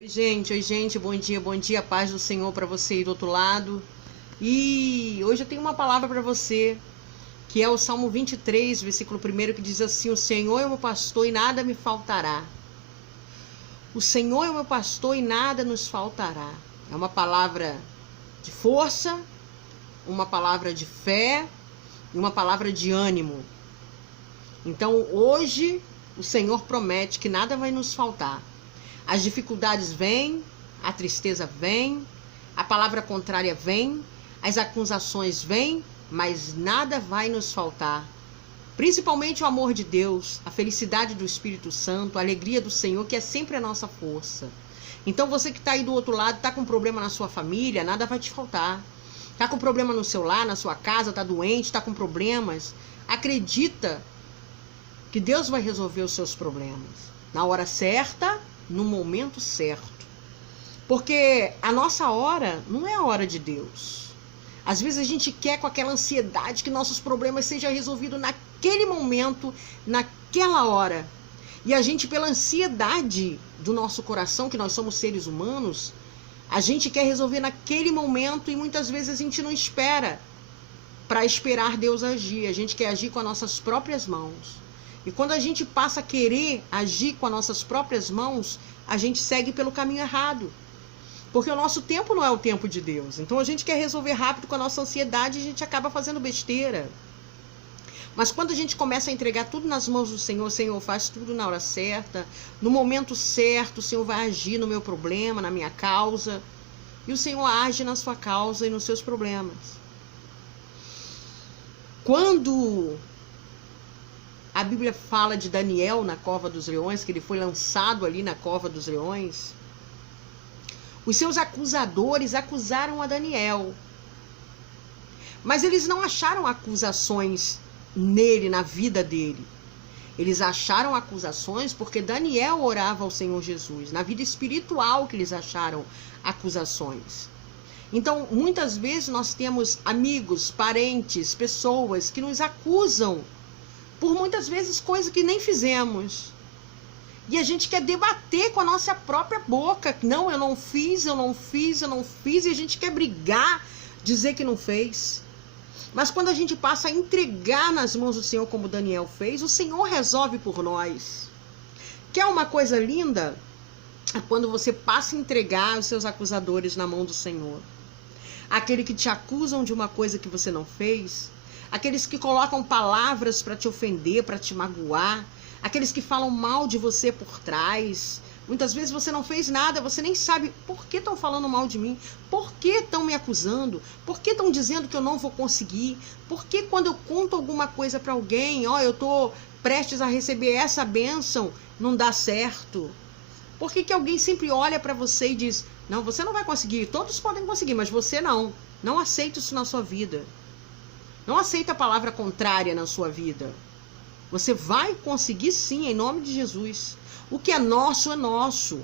Oi gente, bom dia, paz do Senhor para você aí do outro lado. E hoje eu tenho uma palavra para você, que é o Salmo 23, versículo 1, que diz assim: O Senhor é o meu pastor e nada me faltará. O Senhor é o meu pastor e nada nos faltará. É uma palavra de força, uma palavra de fé e uma palavra de ânimo. Então hoje o Senhor promete que nada vai nos faltar. As dificuldades vêm, a tristeza vem, a palavra contrária vem, as acusações vêm, mas nada vai nos faltar. Principalmente o amor de Deus, a felicidade do Espírito Santo, a alegria do Senhor, que é sempre a nossa força. Então você que está aí do outro lado, está com problema na sua família, nada vai te faltar. Está com problema no seu lar, na sua casa, está doente, está com problemas. Acredita que Deus vai resolver os seus problemas. Na hora certa, no momento certo. Porque a nossa hora não é a hora de Deus. Às vezes a gente quer com aquela ansiedade que nossos problemas sejam resolvidos naquele momento, naquela hora. E a gente, pela ansiedade do nosso coração, que nós somos seres humanos, a gente quer resolver naquele momento e muitas vezes a gente não espera para esperar Deus agir. A gente quer agir com as nossas próprias mãos. E quando a gente passa a querer agir com as nossas próprias mãos, a gente segue pelo caminho errado. Porque o nosso tempo não é o tempo de Deus. Então a gente quer resolver rápido com a nossa ansiedade e a gente acaba fazendo besteira. Mas quando a gente começa a entregar tudo nas mãos do Senhor, o Senhor faz tudo na hora certa, no momento certo, o Senhor vai agir no meu problema, na minha causa. E o Senhor age na sua causa e nos seus problemas. Quando a Bíblia fala de Daniel na cova dos leões, que ele foi lançado ali na cova dos leões, os seus acusadores acusaram a Daniel. Mas eles não acharam acusações nele, na vida dele. Eles acharam acusações porque Daniel orava ao Senhor Jesus. Na vida espiritual que eles acharam acusações. Então, muitas vezes nós temos amigos, parentes, pessoas que nos acusam por muitas vezes coisas que nem fizemos. E a gente quer debater com a nossa própria boca. Não, eu não fiz, eu não fiz, eu não fiz. E a gente quer brigar, dizer que não fez. Mas quando a gente passa a entregar nas mãos do Senhor, como Daniel fez, o Senhor resolve por nós. Quer uma coisa linda? É quando você passa a entregar os seus acusadores na mão do Senhor. Aquele que te acusam de uma coisa que você não fez. Aqueles que colocam palavras para te ofender, para te magoar. Aqueles que falam mal de você por trás. Muitas vezes você não fez nada, você nem sabe por que estão falando mal de mim. Por que estão me acusando? Por que estão dizendo que eu não vou conseguir? Por que quando eu conto alguma coisa para alguém, eu estou prestes a receber essa bênção, não dá certo? Por que alguém sempre olha para você e diz, não, você não vai conseguir, todos podem conseguir, mas você não. Não aceita isso na sua vida. Não aceita a palavra contrária na sua vida. Você vai conseguir sim, em nome de Jesus. O que é nosso é nosso.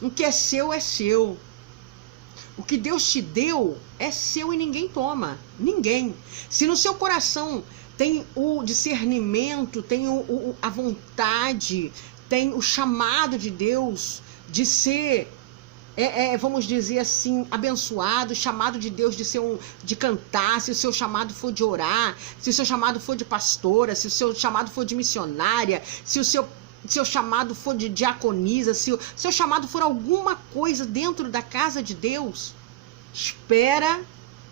O que é seu é seu. O que Deus te deu é seu e ninguém toma. Ninguém. Se no seu coração tem o discernimento, tem a vontade, tem o chamado de Deus de ser, vamos dizer assim, abençoado, chamado de Deus de cantar, se o seu chamado for de orar, se o seu chamado for de pastora, se o seu chamado for de missionária, se o seu chamado for de diaconisa, se o seu chamado for alguma coisa dentro da casa de Deus, espera,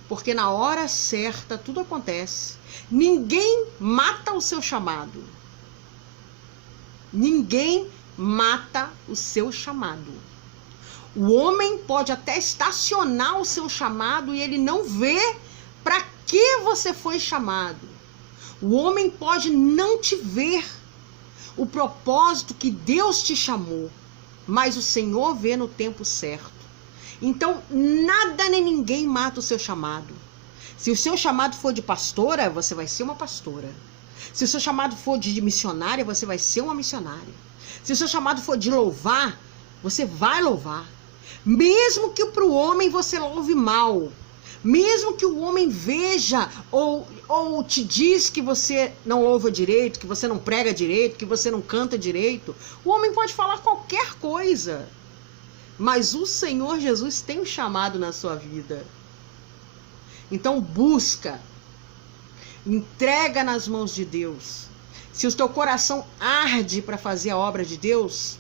porque na hora certa tudo acontece. Ninguém mata o seu chamado. Ninguém mata o seu chamado. O homem pode até estacionar o seu chamado e ele não vê para que você foi chamado. O homem pode não te ver o propósito que Deus te chamou, mas o Senhor vê no tempo certo. Então, nada nem ninguém mata o seu chamado. Se o seu chamado for de pastora, você vai ser uma pastora. Se o seu chamado for de missionária, você vai ser uma missionária. Se o seu chamado for de louvar, você vai louvar. Mesmo que para o homem você louve mal, mesmo que o homem veja ou te diz que você não louva direito, que você não prega direito, que você não canta direito, o homem pode falar qualquer coisa. Mas o Senhor Jesus tem um chamado na sua vida. Então busca, entrega nas mãos de Deus. Se o teu coração arde para fazer a obra de Deus,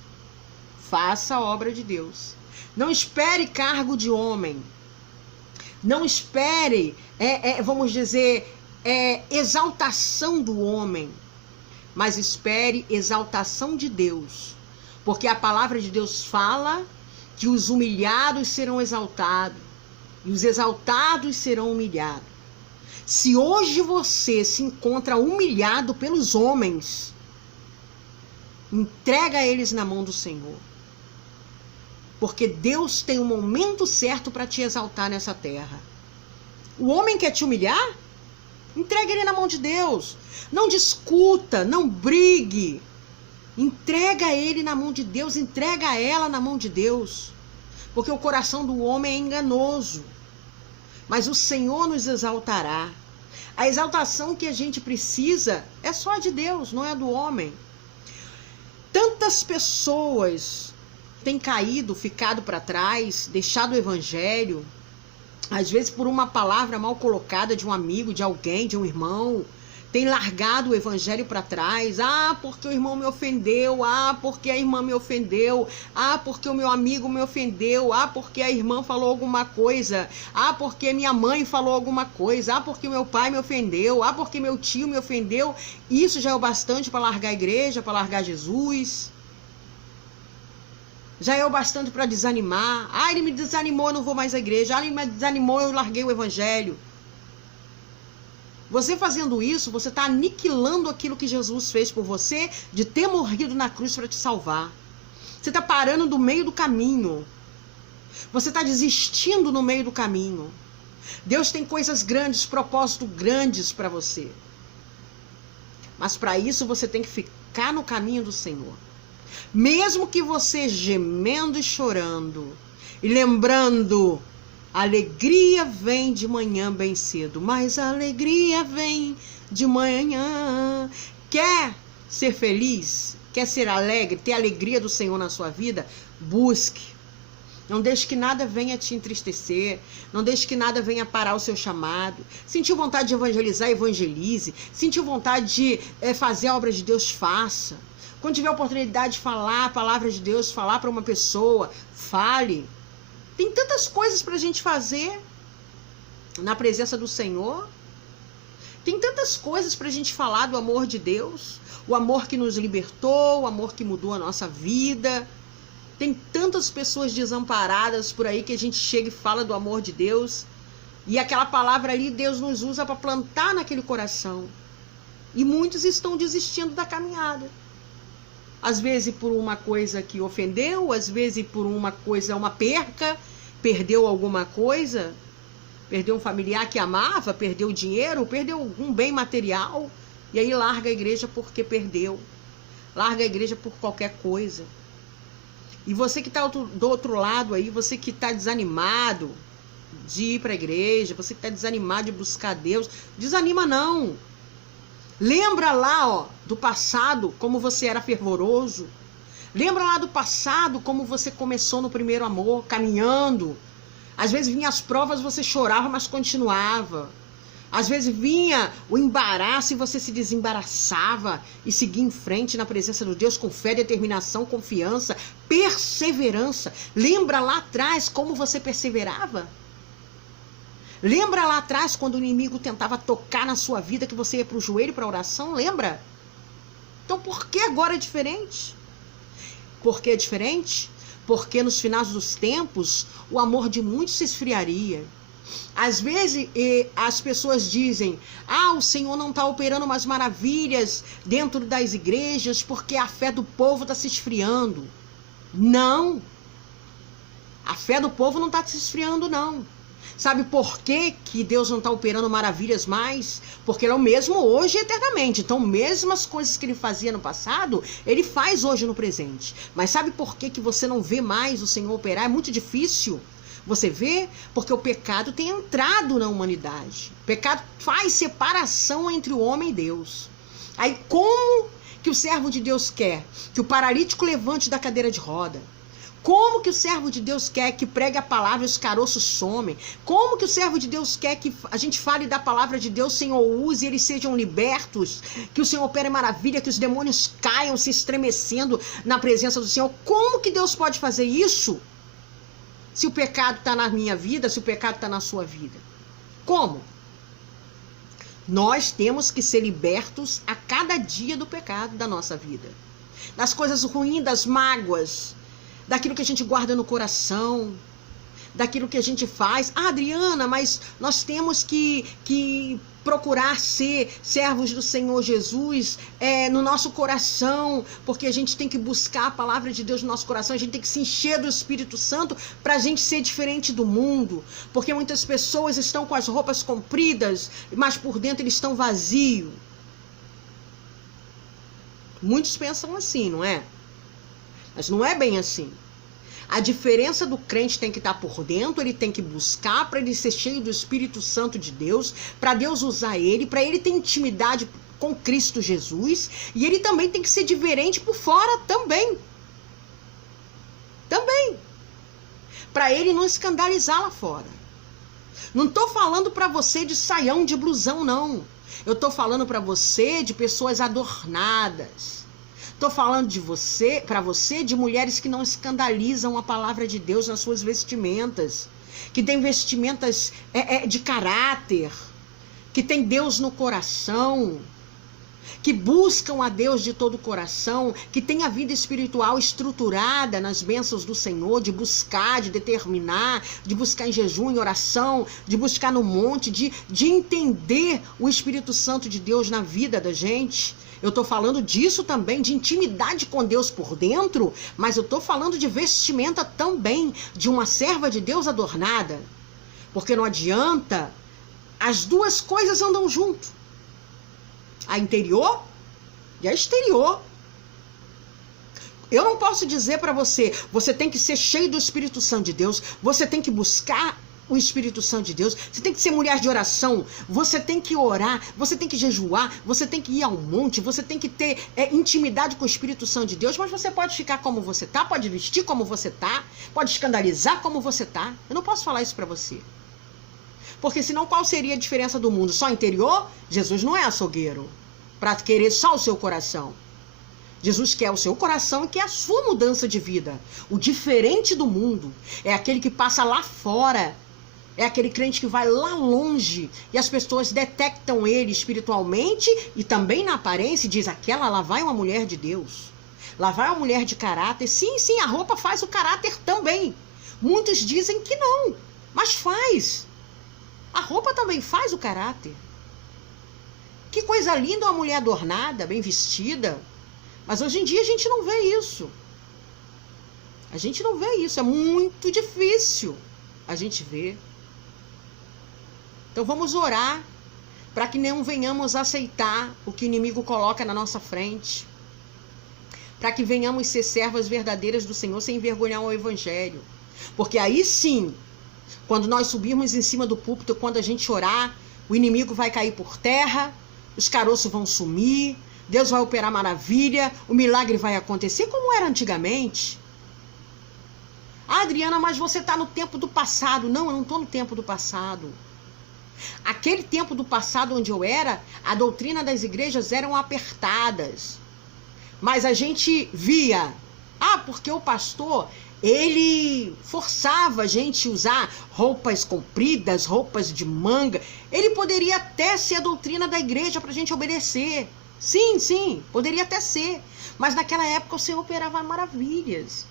faça a obra de Deus. Não espere cargo de homem. Não espere, vamos dizer, exaltação do homem. Mas espere exaltação de Deus. Porque a palavra de Deus fala que os humilhados serão exaltados e os exaltados serão humilhados. Se hoje você se encontra humilhado pelos homens, entrega eles na mão do Senhor. Porque Deus tem um momento certo para te exaltar nessa terra. O homem quer te humilhar? Entrega ele na mão de Deus. Não discuta, não brigue. Entrega ele na mão de Deus, entrega ela na mão de Deus. Porque o coração do homem é enganoso. Mas o Senhor nos exaltará. A exaltação que a gente precisa é só de Deus, não é do homem. Tantas pessoas têm caído, ficado para trás, deixado o evangelho, às vezes por uma palavra mal colocada de um amigo, de alguém, de um irmão, tem largado o evangelho para trás. Ah, porque o irmão me ofendeu. Ah, porque a irmã me ofendeu. Ah, porque o meu amigo me ofendeu. Ah, porque a irmã falou alguma coisa. Ah, porque minha mãe falou alguma coisa. Ah, porque meu pai me ofendeu. Ah, porque meu tio me ofendeu. Isso já é o bastante para largar a igreja, para largar Jesus. Já é o bastante para desanimar. Ah, ele me desanimou, eu não vou mais à igreja. Ah, ele me desanimou, eu larguei o evangelho. Você fazendo isso, você está aniquilando aquilo que Jesus fez por você, de ter morrido na cruz para te salvar. Você está parando no meio do caminho. Você está desistindo no meio do caminho. Deus tem coisas grandes, propósitos grandes para você. Mas para isso você tem que ficar no caminho do Senhor. Mesmo que você gemendo e chorando, e lembrando, a alegria vem de manhã bem cedo, mas a alegria vem de manhã. Quer ser feliz? Quer ser alegre? Ter a alegria do Senhor na sua vida? Busque. Não deixe que nada venha te entristecer. Não deixe que nada venha parar o seu chamado. Sentiu vontade de evangelizar? Evangelize. Sentiu vontade de fazer a obra de Deus? Faça. Quando tiver a oportunidade de falar a palavra de Deus, falar para uma pessoa, fale. Tem tantas coisas para a gente fazer na presença do Senhor. Tem tantas coisas para a gente falar do amor de Deus. O amor que nos libertou, o amor que mudou a nossa vida. Tem tantas pessoas desamparadas por aí que a gente chega e fala do amor de Deus. E aquela palavra ali Deus nos usa para plantar naquele coração. E muitos estão desistindo da caminhada. Às vezes por uma coisa que ofendeu, às vezes por uma coisa, uma perca, perdeu alguma coisa, perdeu um familiar que amava, perdeu dinheiro, perdeu algum bem material, e aí larga a igreja porque perdeu, larga a igreja por qualquer coisa. E você que está do outro lado aí, você que está desanimado de ir para a igreja, você que está desanimado de buscar Deus, desanima não. Lembra lá, do passado, como você era fervoroso. Lembra lá do passado, como você começou no primeiro amor, caminhando. Às vezes vinha as provas, você chorava, mas continuava. Às vezes vinha o embaraço e você se desembaraçava e seguia em frente na presença de Deus com fé, determinação, confiança, perseverança. Lembra lá atrás como você perseverava? Lembra lá atrás quando o inimigo tentava tocar na sua vida que você ia para o joelho para a oração? Lembra? Então por que agora é diferente? Por que é diferente? Porque nos finais dos tempos o amor de muitos se esfriaria. Às vezes as pessoas dizem: ah, o Senhor não está operando umas maravilhas dentro das igrejas porque a fé do povo está se esfriando. Não. A fé do povo não está se esfriando, não. Sabe por que Deus não está operando maravilhas mais? Porque Ele é o mesmo hoje e eternamente. Então, mesmas coisas que Ele fazia no passado, Ele faz hoje no presente. Mas sabe por que você não vê mais o Senhor operar? É muito difícil. Você vê? Porque o pecado tem entrado na humanidade. O pecado faz separação entre o homem e Deus. Aí como que o servo de Deus quer? Que o paralítico levante da cadeira de roda. Como que o servo de Deus quer que pregue a palavra e os caroços somem? Como que o servo de Deus quer que a gente fale da palavra de Deus, o Senhor use e eles sejam libertos, que o Senhor opere maravilha, que os demônios caiam se estremecendo na presença do Senhor? Como que Deus pode fazer isso se o pecado está na minha vida, se o pecado está na sua vida? Como? Nós temos que ser libertos a cada dia do pecado da nossa vida. Das coisas ruins, das mágoas, daquilo que a gente guarda no coração, daquilo que a gente faz. Ah, Adriana, mas nós temos que procurar ser servos do Senhor Jesus no nosso coração, porque a gente tem que buscar a palavra de Deus no nosso coração, a gente tem que se encher do Espírito Santo para a gente ser diferente do mundo, porque muitas pessoas estão com as roupas compridas, mas por dentro eles estão vazios. Muitos pensam assim, não é? Mas não é bem assim. A diferença do crente tem que estar por dentro, ele tem que buscar para ele ser cheio do Espírito Santo de Deus, para Deus usar ele, para ele ter intimidade com Cristo Jesus, e ele também tem que ser diferente por fora também. Também. Para ele não escandalizar lá fora. Não estou falando para você de saião, de blusão, não. Eu estou falando para você de pessoas adornadas. Estou falando para você de mulheres que não escandalizam a palavra de Deus nas suas vestimentas, que têm vestimentas de caráter, que têm Deus no coração, que buscam a Deus de todo o coração, que têm a vida espiritual estruturada nas bênçãos do Senhor, de buscar, de determinar, de buscar em jejum, em oração, de buscar no monte, de entender o Espírito Santo de Deus na vida da gente. Eu estou falando disso também, de intimidade com Deus por dentro, mas eu estou falando de vestimenta também, de uma serva de Deus adornada. Porque não adianta, as duas coisas andam junto. A interior e a exterior. Eu não posso dizer para você, você tem que ser cheio do Espírito Santo de Deus, você tem que buscar o Espírito Santo de Deus, você tem que ser mulher de oração, você tem que orar, você tem que jejuar, você tem que ir ao monte, você tem que ter intimidade com o Espírito Santo de Deus, mas você pode ficar como você tá, pode vestir como você tá, pode escandalizar como você tá. Eu não posso falar isso para você. Porque senão qual seria a diferença do mundo? Só interior? Jesus não é açougueiro para querer só o seu coração. Jesus quer o seu coração e quer a sua mudança de vida. O diferente do mundo é aquele que passa lá fora. É aquele crente que vai lá longe e as pessoas detectam ele espiritualmente e também na aparência e diz, aquela lá vai uma mulher de Deus. Lá vai uma mulher de caráter. Sim, sim, a roupa faz o caráter também. Muitos dizem que não, mas faz. A roupa também faz o caráter. Que coisa linda uma mulher adornada, bem vestida. Mas hoje em dia a gente não vê isso. A gente não vê isso. É muito difícil a gente ver. Então vamos orar para que não venhamos aceitar o que o inimigo coloca na nossa frente. Para que venhamos ser servas verdadeiras do Senhor sem envergonhar o Evangelho. Porque aí sim, quando nós subirmos em cima do púlpito, quando a gente orar, o inimigo vai cair por terra, os caroços vão sumir, Deus vai operar maravilha, o milagre vai acontecer como era antigamente. Ah, Adriana, mas você está no tempo do passado. Não, eu não estou no tempo do passado. Aquele tempo do passado onde eu era, a doutrina das igrejas eram apertadas. Mas a gente via, porque o pastor, ele forçava a gente a usar roupas compridas, roupas de manga. Ele poderia até ser a doutrina da igreja para a gente obedecer. Sim, sim, poderia até ser. Mas naquela época o Senhor operava maravilhas.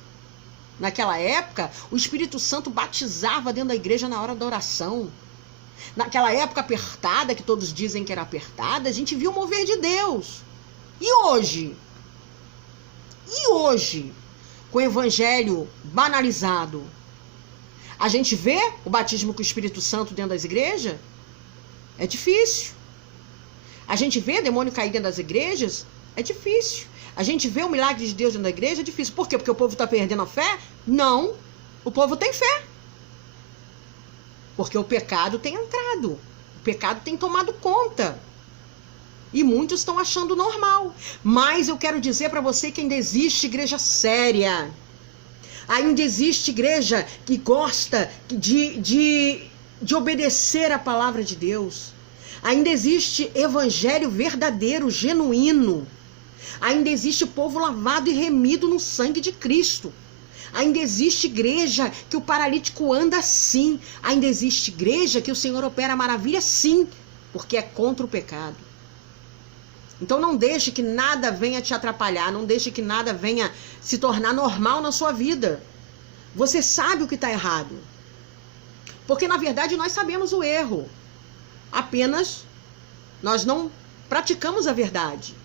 Naquela época, o Espírito Santo batizava dentro da igreja na hora da oração. Naquela época apertada, que todos dizem que era apertada, a gente viu o mover de Deus. E hoje? E hoje, com o evangelho banalizado, a gente vê o batismo com o Espírito Santo dentro das igrejas? É difícil. A gente vê demônio cair dentro das igrejas? É difícil. A gente vê o milagre de Deus dentro da igreja? É difícil. Por quê? Porque o povo está perdendo a fé? Não. O povo tem fé. Porque o pecado tem entrado. O pecado tem tomado conta. E muitos estão achando normal. Mas eu quero dizer para você que ainda existe igreja séria. Ainda existe igreja que gosta de obedecer a palavra de Deus. Ainda existe evangelho verdadeiro, genuíno. Ainda existe povo lavado e remido no sangue de Cristo. Ainda existe igreja que o paralítico anda sim. Ainda existe igreja que o Senhor opera maravilha sim, porque é contra o pecado. Então não deixe que nada venha te atrapalhar, não deixe que nada venha se tornar normal na sua vida. Você sabe o que está errado. Porque na verdade nós sabemos o erro. Apenas nós não praticamos a verdade.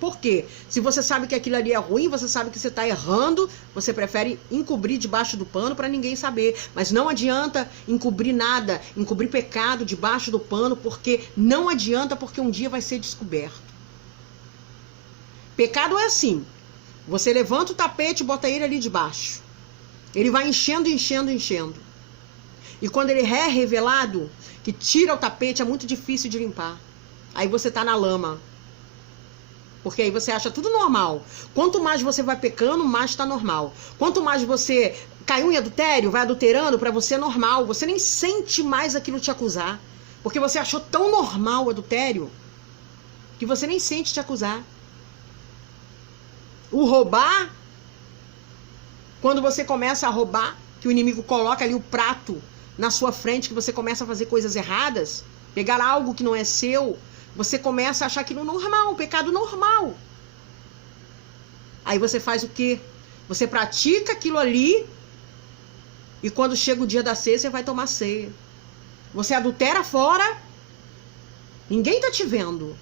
Por quê? Se você sabe que aquilo ali é ruim, você sabe que você está errando, você prefere encobrir debaixo do pano para ninguém saber. Mas não adianta encobrir nada, encobrir pecado debaixo do pano, porque não adianta, porque um dia vai ser descoberto. Pecado é assim, você levanta o tapete e bota ele ali debaixo. Ele vai enchendo, enchendo, enchendo. E quando ele é revelado, que tira o tapete, é muito difícil de limpar. Aí você está na lama. Porque aí você acha tudo normal. Quanto mais você vai pecando, mais está normal. Quanto mais você caiu em adultério, vai adulterando, para você é normal. Você nem sente mais aquilo te acusar. Porque você achou tão normal o adultério, que você nem sente te acusar. O roubar, quando você começa a roubar, que o inimigo coloca ali o prato na sua frente, que você começa a fazer coisas erradas, pegar algo que não é seu, você começa a achar aquilo normal, um pecado normal. Aí você faz o quê? Você pratica aquilo ali e quando chega o dia da ceia, você vai tomar ceia. Você adultera fora, ninguém tá te vendo.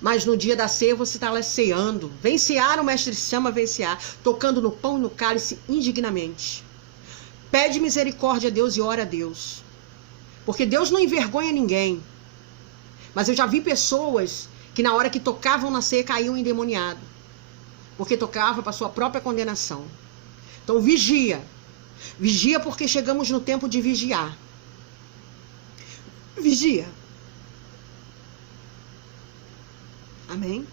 Mas no dia da ceia você está lá ceando. Vem cear, o mestre chama, vem cear, tocando no pão e no cálice indignamente. Pede misericórdia a Deus e ora a Deus. Porque Deus não envergonha ninguém. Mas eu já vi pessoas que na hora que tocavam na ceia caíam endemoniado. Porque tocava para sua própria condenação. Então vigia. Vigia porque chegamos no tempo de vigiar. Vigia. Amém?